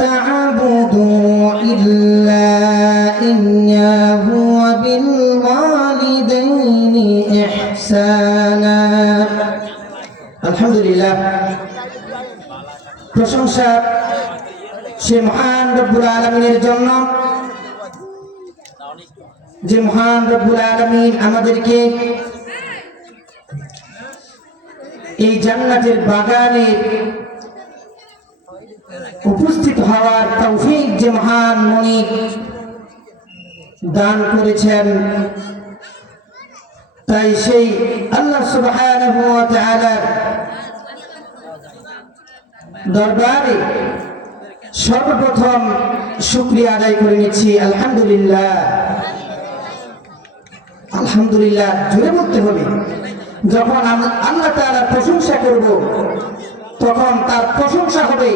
تعبدوا إلا إياه وبالوالدين إحسانا الحمد لله প্রশংসা সে মহান রব্বুল আলমিনের জন্য যে মহান রব্বুল আলমিন আমাদেরকে এই জান্নাতের বাগানে উপস্থিত হওয়ার তৌফিক যে মহান মনিক দান করেছেন, তাই সেই আল্লাহ তাআলার দরবারে সর্বপ্রথম শুক্রিয়া আদায় করে নিচ্ছি। আলহামদুলিল্লাহ। আলহামদুলিল্লাহ জুড়ে বলতে হবে যখন আল্লাহ তারা প্রশংসা করব তখন তার প্রশংসা হবে,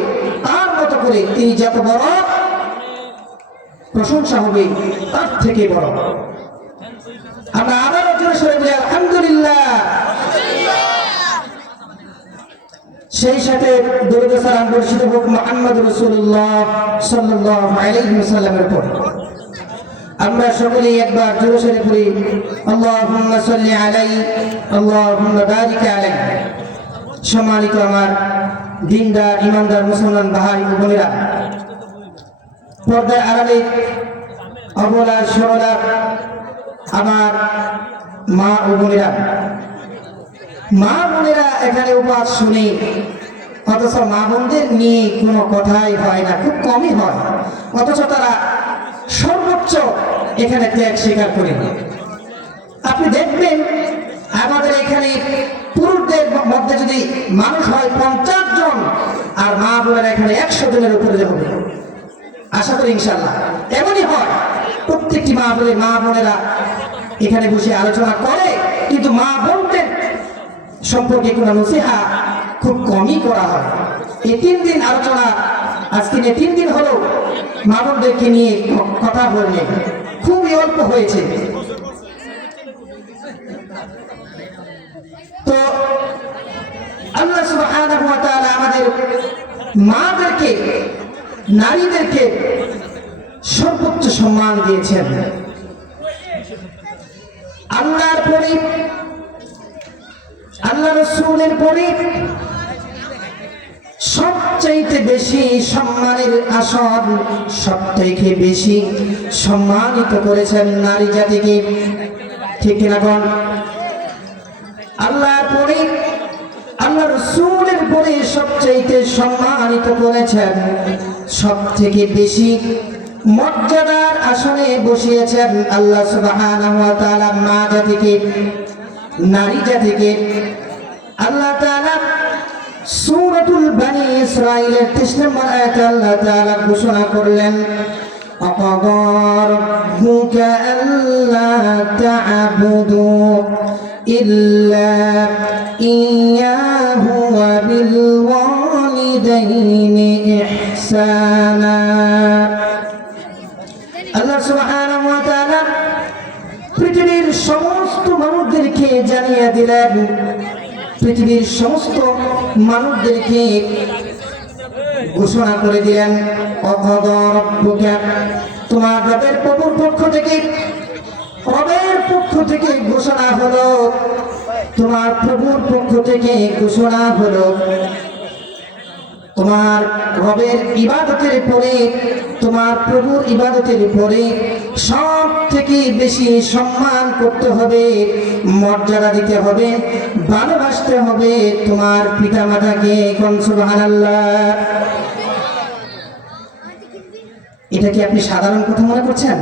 তার মতো করে তিনি যত বড়, প্রশংসা হবে, তার থেকে বড়। আমরা আবারও জোরে সরে বলি, আলহামদুলিল্লাহ। সেই সাথে দরুদ বর্ষিত হোক মোহাম্মদ রসুল্লাহ সাল্লাল্লাহু আলাইহি ওয়াসাল্লামের পর আমরা সকলেই একবার জোরে সরে পড়ি আল্লাহুম্মা সাল্লি আলাইহি, আল্লাহুম্মা বারিক আলাইহি। সম্মানিত আমার দিনদার, ইমানদার, মুসলমান ও বোনেরা, পর্দার আড়ালে অবলা সরলা আমার মা ও বোনেরা, মা বোনেরা এখানে উপাস শুনে, অথচ মা বোনদের নিয়ে কোনো কথাই হয় না, খুব কমই হয়। অথচ তারা সর্বোচ্চ এখানে ত্যাগ স্বীকার করে। আপনি দেখবেন আমাদের এখানে পুরুষদের মধ্যে যদি মানুষ হয় পঞ্চাশ জন, আর মা বোনেরা এখানে একশো জনের উপরে হবে আশা করি ইনশাল্লাহ এমনই হয়, প্রত্যেকটি মা বলে মা বোনেরা এখানে বসে আলোচনা করে, কিন্তু মা বোনদের সম্পর্কে কোনো নসিহা খুব কমই করা হয়। এই তিন দিন আলোচনা, আজকে নিয়ে তিন দিন হলো মা বোনদেরকে নিয়ে কথা বললে। খুবই অল্প হয়েছে। সুবহানাহু ওয়া তাআলা আমাদের মাদেরকে, নারীদেরকে সর্বোচ্চ সম্মান দিয়েছেন। আল্লাহর পরে, আল্লাহ রসুলের পরে সবচাইতে বেশি সম্মানের আসন সব থেকে বেশি সম্মানিত করেছেন নারী জাতিকে। ঠিক কিনা কোন আল্লাহর পরে আল্লাহ রসুলের পরে সবচাইতে সম্মানিত করেছেন সব থেকে বেশি মর্যাদার আসনে বসিয়েছেন আল্লাহ সুবহানাহু ওয়া তাআলা মা জাতিকে নারী জাতিকে আল্লাহ তাআলা সূরাতুল বনি ইসরাঈলের 30 নম্বর আয়াতে আল্লাহ তাআলা ঘোষণা করলেন وقضى ربك ألا تعبدوا إلا إياه وبالوالدين পৃথিবীর সমস্ত মানুষদেরকে জানিয়ে দিলেন, পৃথিবীর সমস্ত মানুষদেরকে ঘোষণা করে দিলেন তোমার রবের প্রভুর পক্ষ থেকে, রবের পক্ষ থেকে ঘোষণা হলো, তোমার প্রভুর পক্ষ থেকে ঘোষণা হলো তোমার রবের ইবাদতের পরে, তোমার প্রভুর ইবাদতের পরে সব থেকে বেশি সম্মান করতে হবে, মর্যাদা দিতে হবে, ভালোবাসতে হবে তোমার পিতা মাতাকে এটা কি আপনি সাধারণ কথা মনে করছেন?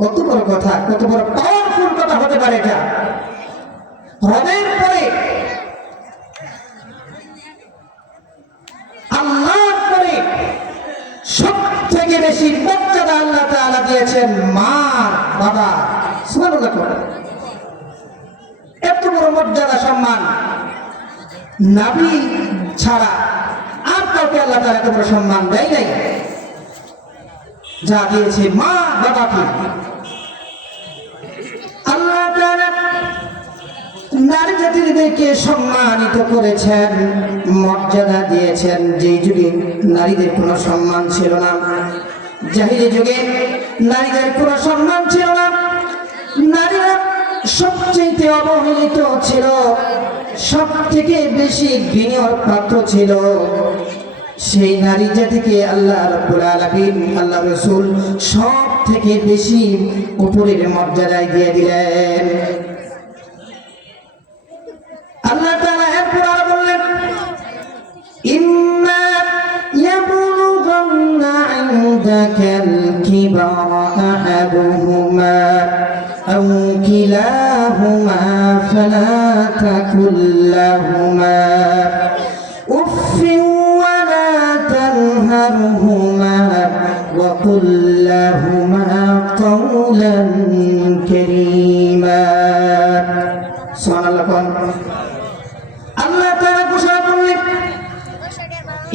কত বড় কথা, কত বড় পাওয়ারফুল কথা হতে পারে এটা। রবের পরে আল্লাহর পরে সব থেকে বেশি মর্যাদা আল্লাহ তাআলা দিয়েছেন মা বাবা। সুবহানাল্লাহ। এত বড় মর্যাদা, সম্মান নাবি ছাড়া আর কাউকে আল্লাহ তাআলা বড় সম্মান দেয় নাই। যা দিয়েছে মা বাবাকে। নারী জাতিদেরকে সম্মানিত করেছেন, মর্যাদা দিয়েছেন, যেই যুগে নারীদের কোনো সম্মান ছিল না। জাহিরি যুগে নারীদের কোনো সম্মান ছিল না। নারীরা সবচেয়ে অবহেলিত ছিল সব থেকে বেশি ঘৃণীয় পাত্র ছিল। সেই নারী জাতিকে আল্লাহ রাব্বুল আলামিন, আল্লাহ রসুল সব থেকে বেশি উপরের মর্যাদায় দিয়ে দিলেন। تقل لهما أف ولا تنهرهما وقل لهما قولا كريما سبحان الله قال আল্লাহ তাআলা ঘোষণা করলেন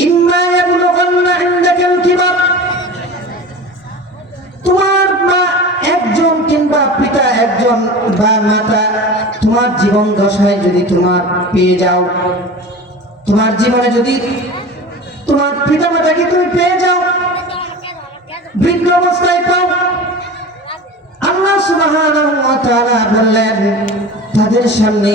ইম্মা ইয়াবলুগান্না ইনদাকাল কিবার তোমার মা একজন কিংবা পিতা একজন বা মাতা তোমার জীবন দশায় যদি তোমার পেয়ে যাও, তোমার জীবনে যদি তোমার পিতা মাতাকে তুমি পেয়ে যাও, বৃদ্ধ অবস্থায় পাও। আল্লাহ বললেন, তাদের সামনে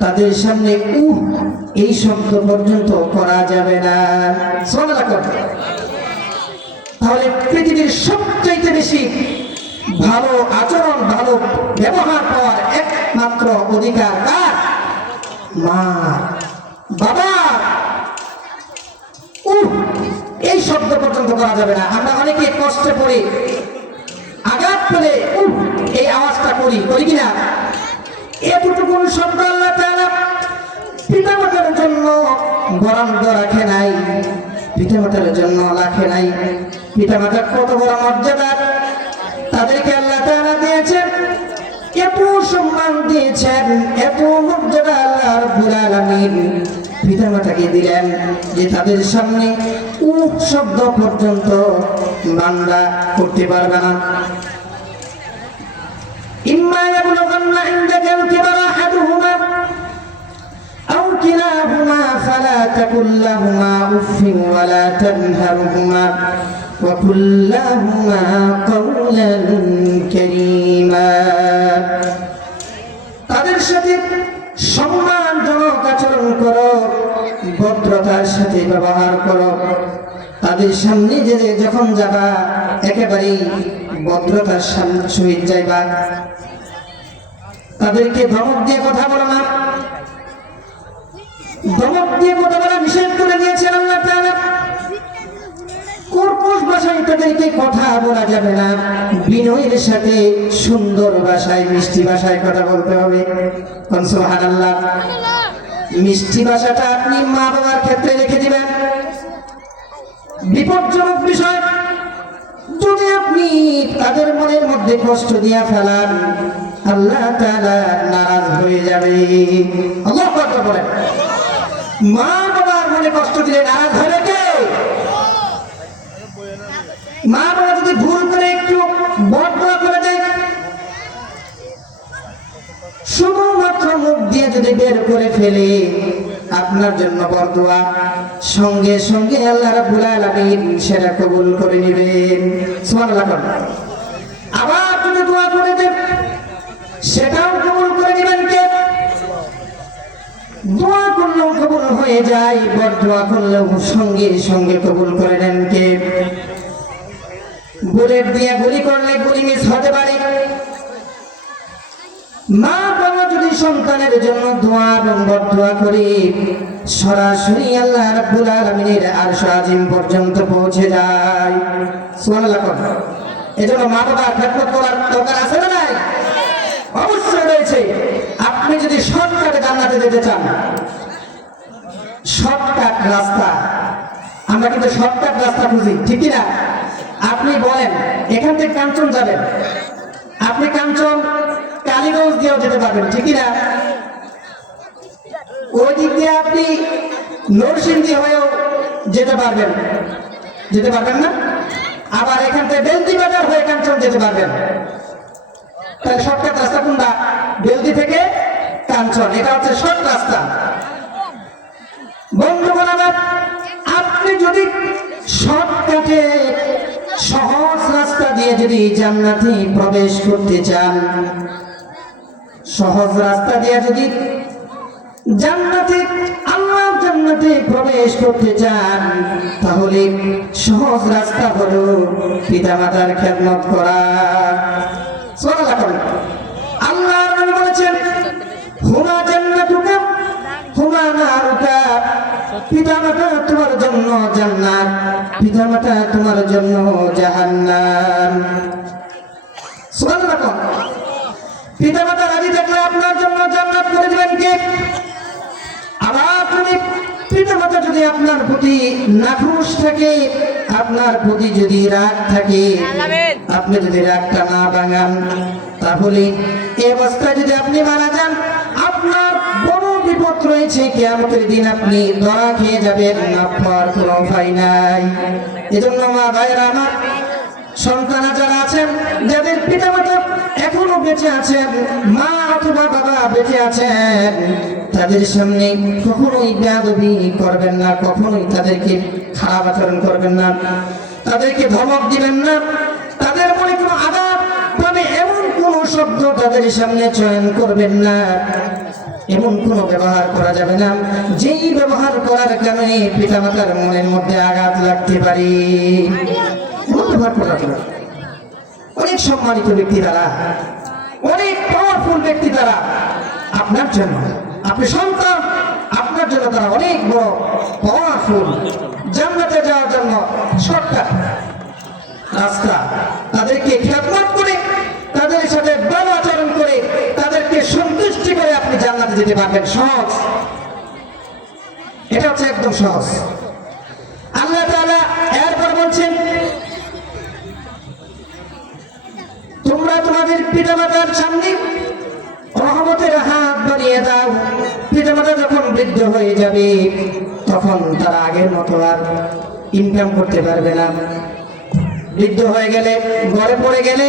তাদের সামনে উহ, এই শব্দ পর্যন্ত করা যাবে না। তাহলে পৃথিবীর সবচাইতে বেশি ভালো আচরণ, ভালো ব্যবহার পাওয়ার একমাত্র অধিকার কার? মা, বাবা। এই শব্দ পর্যন্ত করা যাবে না। আমরা অনেকে কষ্টে পড়ে, আঘাত পেলে এই আওয়াজটা করি করি কিনা? এতটুকু শব্দ আল্লাহ তাআলা পিতামাতার জন্য বরাদ্দ রাখে নাই, পিতামাতার জন্য রাখে নাই। পিতামাতার কত বড় মর্যাদা তাদেরকে আল্লাহ তাআলা দিয়েছেন এত সম্মান দিয়েছেন এত মর্যাদা আল্লাহ রাব্বুল আলামিন পিতামাতাকে দিলেন যে তাদের সামনে উহ শব্দ পর্যন্ত বান্দা করতে পারবে না إما يبلغن عندك الكبر أحدهما أو كلاهما فلا تقل لهما أف ولا تنهرهما وقل لهما قولا كريما তাদের সাথে সম্মানজনক আচরণ করো ভদ্রতার সাথে ব্যবহার করো তাদের সামনে যে যখন যাবা একেবারেই ভদ্রতার সামনে সহিত যাইবা তাদেরকে ধমক দিয়ে কথা বলো না ধমক দিয়ে কথা বলা নিষেধ করে দিয়েছেন আল্লাহ তাআলা কর্কশ ভাষায় তাদেরকে কথা বলা যাবে না। বিনয়ের সাথে সুন্দর ভাষায়, মিষ্টি ভাষায় কথা বলতে হবে। মিষ্টি ভাষাটা আপনি মা বাবার ক্ষেত্রে রেখে দিবেন। বিপজ্জনক বিষয়। যদি আপনি তাদের মনের মধ্যে কষ্ট দিয়া ফেলান, আল্লাহ নারাজ হয়ে যাবে। মা বাবার মনে কষ্ট দিলে নারাজ হবে কে? মা বাবা যদি ভুল করে একটু বদয়া করে দেয়। শুধুমাত্র মুখ দিয়ে যদি বের করে ফেলে, আপনার জন্য বরদোয়া। সঙ্গে সঙ্গে আল্লাহ রাব্বুল আলামিন সেটা কবুল করে নেবেন। সুবহানাল্লাহ। আবার যদি দোয়া করে দেন, সেটাও কবুল করে নেবেন কে? দোয়া করলেও কবুল হয়ে যায়, বরদোয়া করলেও সঙ্গে সঙ্গে কবুল করে নেন কে? বুলেট দিয়ে গুলি করলে গুলি মিস হতে পারে। মা বাবা যদি সন্তানের জন্য দোয়া এবং বদোয়া করে, সরাসরি আল্লাহ রাব্বুল আলামিনের আরশ আজিম পর্যন্ত পৌঁছে যায়। সুবহানাল্লাহ এজন্য মা বাবা খেদমত করার দরকার আছে না নাই? অবশ্যই রয়েছে। আপনি যদি শর্টকাটে জান্নাতে যেতে চান, শর্টকাট রাস্তা। আমরা কিন্তু শর্টকাট রাস্তা খুঁজি, ঠিক না আপনি বলেন, এখান থেকে কাঞ্চন যাবেন। আপনি কাঞ্চন কালীগঞ্জ দিয়েও যেতে পারবেন, ঠিক না ওই দিক দিয়ে আপনি নরসিংদী হয়েও যেতে পারবেন। যেতে পারবেন না? আবার এখান থেকে বেলদি বাজার হয়ে কাঞ্চন যেতে পারবেন। তাহলে শর্টকাট রাস্তা কোনটা? বেলদি থেকে কাঞ্চন। এটা হচ্ছে শর্ট রাস্তা। বন্ধুগণ আমার, আপনি যদি শর্টকাটে সহজ রাস্তা দিয়ে যদি জান্নাতে প্রবেশ করতে চান, সহজ রাস্তা দিয়ে যদি জান্নাতে, আল্লাহ জান্নাতে প্রবেশ করতে চান, তাহলে সহজ রাস্তা হলো পিতামাতার খেদমত করা। আল্লাহ বলেছেন, হুমা জান্নাতুকা, হুমা নারুকা পিতামাতা তোমার জন্য জান্নাত, পিতামাতা তোমার জন্য জাহান্নাম সুবহানাল্লাহ। পিতামাতা রাজি থাকলে আপনার জন্য জান্নাত করে দিবেন কে আবার যদি পিতামাতা যদি আপনার প্রতি নাখুশ থাকে, আপনার প্রতি যদি রাগ থাকে, আপনি যদি রাগটা না ভাঙান, তাহলে এই অবস্থায় যদি আপনি মারা যান বিপদ রয়েছে, কেয়ামতের দিন আপনি ধরা খেয়ে যাবেন আপনার কোনো উপায় নাই। এজন্য মা ভাইরা আমার সন্তান যারা আছেন, যাদের পিতামাতা এখনও বেঁচে আছেন, মা অথবা বাবা বেঁচে আছেন, তাদের সামনে কখনোই বেয়াদবি করবেন না, কখনোই তাদেরকে খারাপ আচরণ করবেন না, তাদেরকে ধমক দিবেন না, তাদের মনে কোনো আঘাত পাবে এমন কোন শব্দ তাদের সামনে চয়ন করবেন না। এমন কোনো ব্যবহার করা যাবে না। যেই ব্যবহার করার কারণে পিতামাতার মনের মধ্যে আঘাত লাগতে পারে। ব্যবহার অনেক সম্মানিত ব্যক্তি তারা অনেক পাওয়ারফুল ব্যক্তি তারা আপনার জন্য, আপনি সন্তান, আপনার জন্য তারা অনেক বড় পাওয়ারফুল জান্নাতে যাওয়ার জন্য শর্টকাট রাস্তা। তাদেরকে খেদমত করে, তাদের সাথে ভালো আচরণ করে তাদেরকে সন্তুষ্টি করে জান্নাতে যেতে পারবেন। সহজ। এটা হচ্ছে একদম সহজ। আল্লাহ তাআলা এরপর বলছেন, তোমরা তোমাদের পিতামাতার সামনে রহমতের হাত বাড়িয়ে দাও। পিতামাতা যখন বৃদ্ধ হয়ে যাবে, তখন তারা আগের মতো আর ইনকাম করতে পারবে না। বৃদ্ধ হয়ে গেলে, ঘরে পড়ে গেলে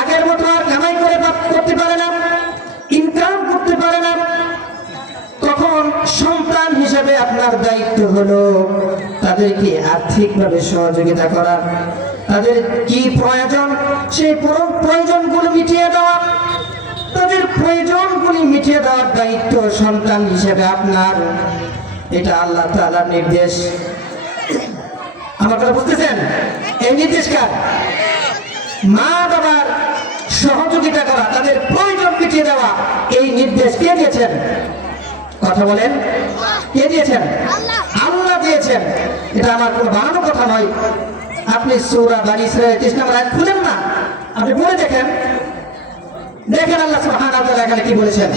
আগের মতো আর কামাই করে করতে পারে না। করতে পারে না। তখন সন্তান হিসেবে আপনার দায়িত্ব হলো তাদেরকে আর্থিকভাবে সহযোগিতা করা। তাদের কি প্রয়োজন? সেই পুরো- প্রয়োজনগুলো মিটিয়ে দেওয়া। তাদের প্রয়োজনগুলি মিটিয়ে দেওয়ার দায়িত্ব সন্তান হিসেবে আপনার। এটা আল্লাহ তাআলার নির্দেশ। আমার কথা বুঝতেছেন? এই নির্দেশ কার? মা বাবার সহযোগিতা করা তাদের প্রয়োজন মিটিয়ে দেওয়া এই নির্দেশ কে দিয়েছেন? কথা বলেন। কে দিয়েছেন? আল্লাহ। দিয়েছেন। এটা আমার কোনো বানানো কথা নয়। আপনি সৌরা বাড়ি তেইশ নম্বর আয়াত খুলেন না? আপনি বলে দেখেন। দেখেন আল্লাহ সুবহানাহু ওয়া এখানে কি বলেছেন?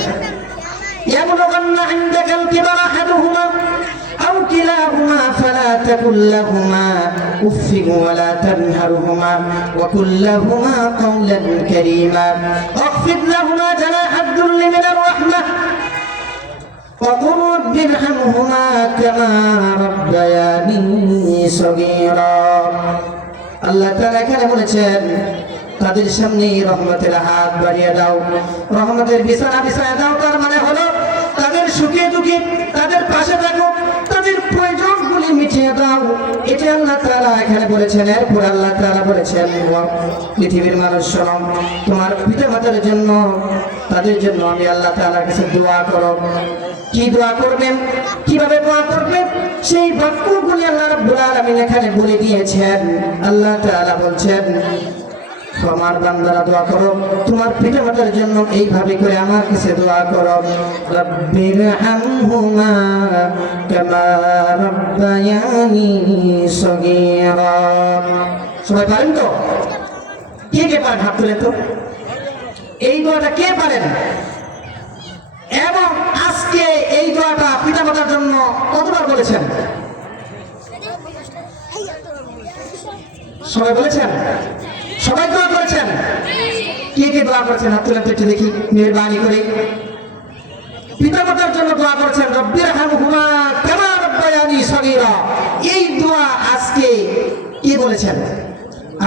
ইয়ামুলুকান্না ইনদাকাল কিবারা হাদুহুমা أو كلاهما فلا تقل لهما أف ولا تنهرهما وقل لهما قولا كريما واخفض لهما جناح الذل من الرحمة وقل رب ارحمهما كما ربياني صغيرا আল্লাহ তাআলা এখানে বলেছেন তাদের সামনে রহমতের হাত বাড়িয়ে দাও রহমতের বিছানা বিছানা দাও তার মানে হলো তাদের সুখে দুঃখে তাদের পাশে থাকো তাদের প্রয়োজনগুলি মিটিয়ে দাও। এটা আল্লাহ তাআলা এখানে বলেছেন, এরপর আল্লাহ তাআলা বলেছেন পৃথিবীর মানুষ শোনো, তোমার পিতা মাতার জন্য, তাদের জন্য আমি আল্লাহ তালার কাছে দোয়া করো। কি দোয়া করবেন? কীভাবে দোয়া করবেন? সেই বাক্যগুলি আল্লাহ রাব্বুল আলামিন এখানে বলে দিয়েছেন। আল্লাহ তাআলা বলছেন আমার বান্দারা দোয়া করো। তোমার পিতা মাতার জন্য এইভাবে করে আমার কাছে দোয়া করো। রব্বির হামহুমা কামা রব্বায়ানি সগীরা। সবাই পারেন তো? কে কে পারেন হাত তুলে তো? এই দোয়াটা কে পারেন? এবং আজকে এই দোয়াটা পিতা মাতার জন্য কতবার বলেছেন? সবাই বলেছেন? সবাই দোয়া করেছেন? কে কে দোয়া করেছেন? হাত তুলে একটু দেখি, মেহরবানি করে। পিতা মাতার জন্য দোয়া করছেন রব্বির হামহুমা কামা রব্বায়ানি সগীরা। এই দোয়া আজকে কে বলেছেন?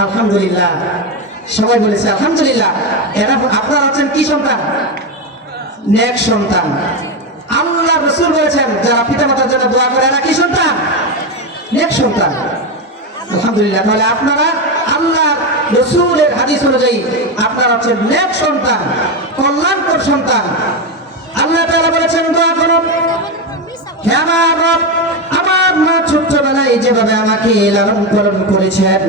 আলহামদুলিল্লাহ। সবাই বলেছে, আলহামদুলিল্লাহ। এরা আপনারা হচ্ছেন কি সন্তান? নেক সন্তান। আল্লাহ রসুল বলেছেন, যারা পিতা মাতার জন্য দোয়া করে, এরা কি সন্তান? নেক সন্তান। আলহামদুলিল্লাহ। তাহলে আপনারা আল্লাহ রসুলের হাদিস অনুযায়ী আপনার হচ্ছেন নেক সন্তান, কল্যাণকর সন্তান। আল্লাহ তাআলা বলেছেন, দোয়া করুন হে আমার রব আমার মা ছোট্টবেলায় যেভাবে আমাকে লালন পালন করেছেন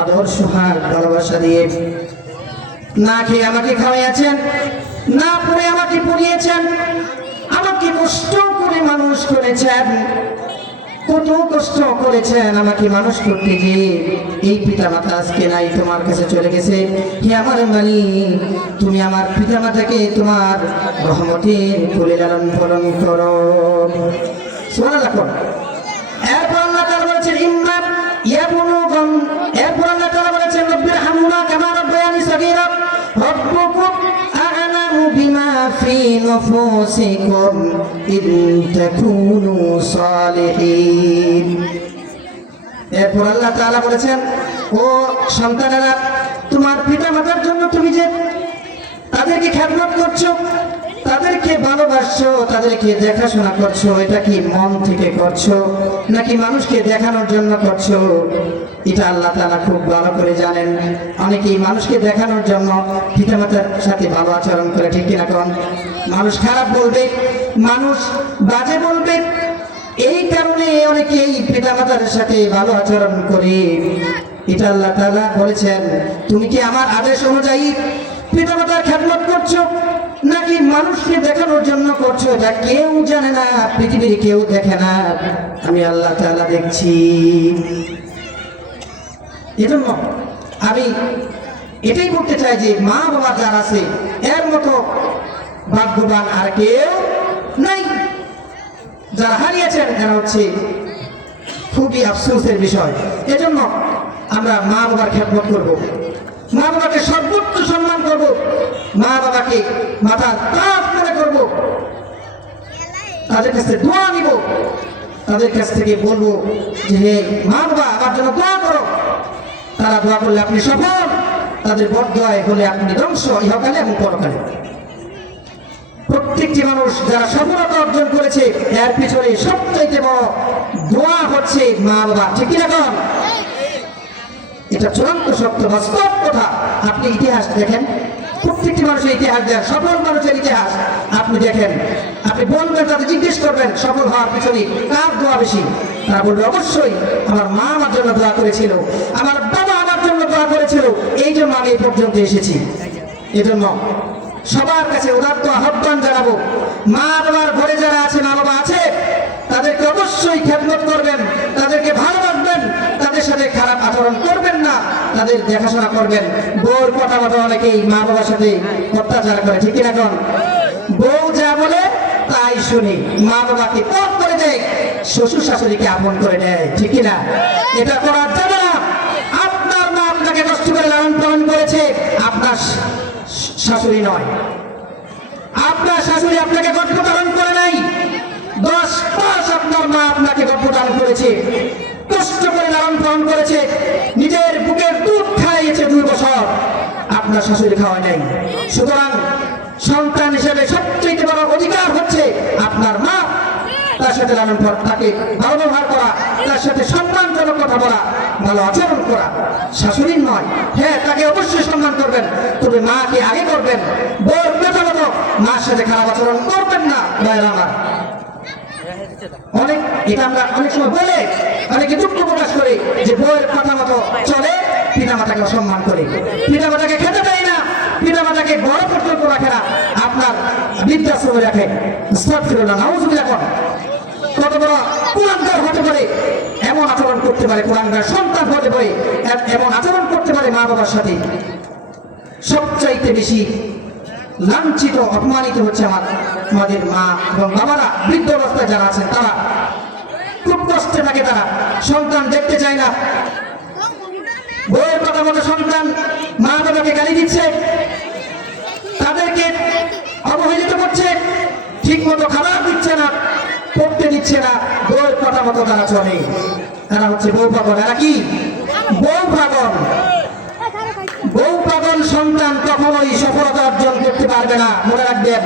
আদর সোহাগ ভালোবাসা দিয়ে না খেয়ে আমাকে খাওয়াইয়াছেন, না পড়ে আমাকে পড়িয়েছেন, আমাকে কষ্ট করে মানুষ করেছেন কত কষ্ট করেছেন আমাকে মানুষ করতে যে এই পিতা মাতা আজকে নাই, তোমার কাছে চলে গেছে। হে আমার মানি, তুমি আমার পিতা মাতাকে তোমার রহমতের কোলে লালন পালন করো। সোনা। এরপর ফি إن تكونوا صالحين. এরপর আল্লাহ তাআলা বলেছেন, ও সন্তানেরা, তোমার পিতা মাতার জন্য তুমি যে তাদেরকে খেদমত করছ তাদেরকে ভালোবাসছো, তাদেরকে দেখাশোনা করছ, এটা কি মন থেকে করছ, নাকি মানুষকে দেখানোর জন্য করছ? এটা আল্লাহ তালা খুব ভালো করে জানেন। অনেকেই মানুষকে দেখানোর জন্য পিতামাতার সাথে ভালো আচরণ করে, ঠিক কিনা কোন? মানুষ খারাপ বলবে, মানুষ বাজে বলবে। এই কারণে অনেকেই পিতামাতার সাথে ভালো আচরণ করে। এটা আল্লাহ তালা বলেছেন, তুমি কি আমার আদেশ অনুযায়ী পিতামাতার খেদমত করছ? নাকি মানুষকে দেখানোর জন্য করছ এটা কেউ জানে না, পৃথিবীর কেউ দেখে না। আমি আল্লাহ তাআলা দেখছি। এজন্য আমি এটাই বলতে চাই যে মা বাবা যারা আছে, এর মতো ভাগ্যবান আর কেউ নাই। যারা হারিয়েছেন, এরা হচ্ছে খুবই আফসোসের বিষয়। এজন্য আমরা মা বাবার খেদমত করব। মা বাবাকে সর্বোচ্চ সম্মান করব। মা বাবাকে মাথার তাপ মনে করব। তাদের কাছে দোয়া নিব। তাদের কাছ থেকে বলব যে, হে মা বাবা আমার জন্য দোয়া করো। তারা দোয়া করলে আপনি সফল। তাদের বদয়ায় হলে আপনি ধ্বংস, ইহকালে এবং পরকালে। প্রত্যেকটি মানুষ যারা সফলতা অর্জন করেছে, এর পিছনে সবচাইতে বড় দোয়া হচ্ছে মা বাবা ঠিক কিনা কন? এটা চূড়ান্ত সত্য, বাস্তব কথা। আপনি ইতিহাস দেখেন। প্রত্যেকটি মানুষের ইতিহাস দেন সফল মানুষের ইতিহাস আপনি দেখেন। আপনি বলবেন তাদের জিজ্ঞেস করবেন, সফল হওয়ার পিছনে কার দোয়া বেশি? তারা বলবে, অবশ্যই, আমার মা আমার জন্য দোয়া করেছিল, আমার বাবা আমার জন্য দোয়া করেছিল, এই জন্য আমি এই পর্যন্ত এসেছি। এজন্য সবার কাছে উদাত্ত আহ্বান জানাব, মা বাবার ঘরে যারা আছে, মা বাবা আছে, তাদেরকে অবশ্যই খেদমত করবেন, তাদেরকে তাদের সাথে খারাপ আচরণ করবেন না, তাদের দেখাশোনা করবেন। বউর কথা মতো অনেকেই মা বাবার সাথে অত্যাচার করে, ঠিক কোন বউ যা বলে তাই শুনি মা বাবাকে পথ করে দেয়, শ্বশুর শাশুড়িকে আপন করে নেয়, ঠিক কিনা? এটা করার না। আপনার মা আপনাকে কষ্ট করে লালন পালন করেছে, আপনার শাশুড়ি নয়। আপনার শাশুড়ি আপনাকে গর্ভ ধারণ করে নাই। দশ মাস আপনার মা আপনাকে গর্ভ ধারণ করেছে। কষ্ট করে লালন পালন করেছে, নিজের বুকের দুধ খাইয়েছে দুই বছর। আপনার শাশুড়ি খাওয়ায় নাই। সুতরাং সন্তান হিসেবে সবচেয়ে বড় অধিকার হচ্ছে আপনার মা। তার সাথে লালন পালন, তাকে ভালো ব্যবহার করা, তার সাথে সম্মানজনক কথা বলা, ভালো আচরণ করা। শাশুড়ির নয়। হ্যাঁ তাকে অবশ্যই সম্মান করবেন, তবে মাকে আগে করবেন। বউর কথা মতো মার সাথে খারাপ আচরণ করবেন না ভাইয়ের আমার। অনেক এটা আমরা অনেক সময় বলে অনেকে দুঃখ প্রকাশ করে যে বউয়ের কথা মতো চলে করে। খেতে না বড় পর্যন্ত রাখে না। আপনার রাখে। না নাউজুবিল্লাহ করেন কত বড় কুলাঙ্গার হতে পারে, এমন আচরণ করতে পারে কুলাঙ্গার সন্তান হতে পারে এমন আচরণ করতে পারে মা বাবার সাথে। সবচাইতে বেশি লাঞ্ছিত, অপমানিত হচ্ছে আমার, আমাদের মা এবং বাবারা, বৃদ্ধ অবস্থায় যারা আছেন, তারা খুব কষ্টে থাকে তারা। সন্তান দেখতে চায় না। বইয়ের কথা মতো সন্তান মা বাবাকে গালি দিচ্ছে, তাদেরকে অবহেলিত করছে ঠিক মতো খাবার দিচ্ছে না, পড়তে দিচ্ছে না, বউয়ের কথা মতো তারা চলে। তারা হচ্ছে বউ পাগল। এরা কি? বউ পাগল। পাগল সন্তান কখনোই সফলতা অর্জন করতে পারবে না। মনে রাখবেন,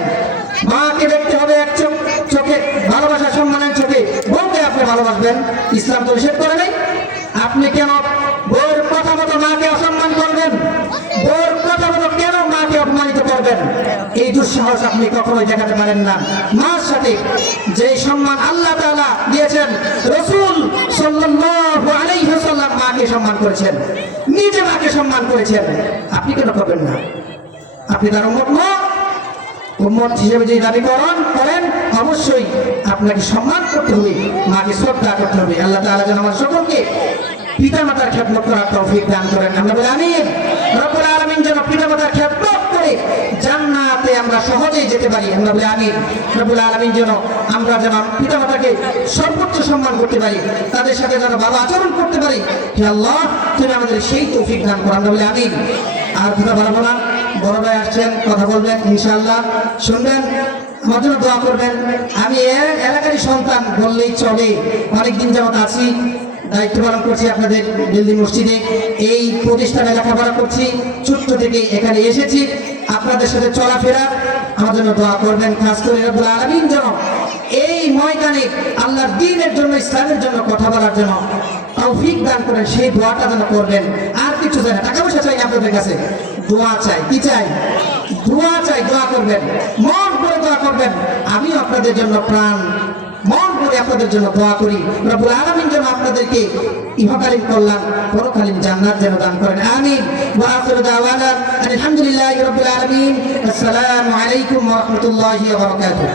মাকে দেখতে হবে এক চোখ ভালোবাসা, সম্মানের চোখে। বউকে আপনি ভালোবাসবেন, ইসলাম তো নিষেধ করে নেই। আপনি কেন আপনি সম্মান করেছেন আপনি কেন করবেন না? আপনি তার হিসেবে যদি দাবি করেন করেন, অবশ্যই আপনাকে সম্মান করতে হবে, মাকে শ্রদ্ধা করতে হবে। আল্লাহ তাআলা যেন আমার সকলকে পিতা মাতার খেদমত করার তৌফিক দান করেন। আমরা আমিন। রব্বুল আলামিন যেন পিতা মাতার খেদমত করে জান্নাতে আমরা সহজেই যেতে পারি। আমরা আমিন। রব্বুল আলামিন যেন আমরা যেন পিতা মাতাকে সর্বোচ্চ সম্মান করতে পারি, তাদের সাথে যেন ভালো আচরণ করতে পারি। হে আল্লাহ, তুমি আমাদের সেই তৌফিক দান করো। আমরা বলি, আমিন। আর কথা বলব না। বড় ভাই আসছেন, কথা বলবেন, ইনশাআল্লাহ। শুনবেন, আমার জন্য দোয়া করবেন। আমি এলাকারই সন্তান বললেই চলে। অনেকদিন যাবত আছি। দায়িত্ব পালন করছি আপনাদের দিল্লি মসজিদে। এই প্রতিষ্ঠানে লেখাপড়া করছি, ছোট্ট থেকে এখানে এসেছি। আপনাদের সাথে চলাফেরা। আমার জন্য দোয়া করবেন খাস করে আলামিন যেন এই ময়দানে আল্লাহর দিনের জন্য, ইসলামের জন্য কথা বলার জন্য তৌফিক দান করেন, সেই দোয়াটা যেন করবেন। আর কিছু চাই না, টাকা পয়সা চাই আপনাদের কাছে। দোয়া চাই, কি চাই? দোয়া চাই, দোয়া করবেন। মন করে দোয়া করবেন। আমি আপনাদের জন্য প্রাণ মন করে আপনাদের জন্য দোয়া করি। রব্বুল আলামিন যেন আপনাদেরকে ইহকালীন কল্যাণ, পরকালীন জান্নাত যেন দান করেন। আমিন। ওয়া আখিরু দাওয়ানা আলহামদুলিল্লাহি রাব্বিল আলামিন। আসসালামু আলাইকুম ওয়া রাহমাতুল্লাহি ওয়া বারাকাতুহু।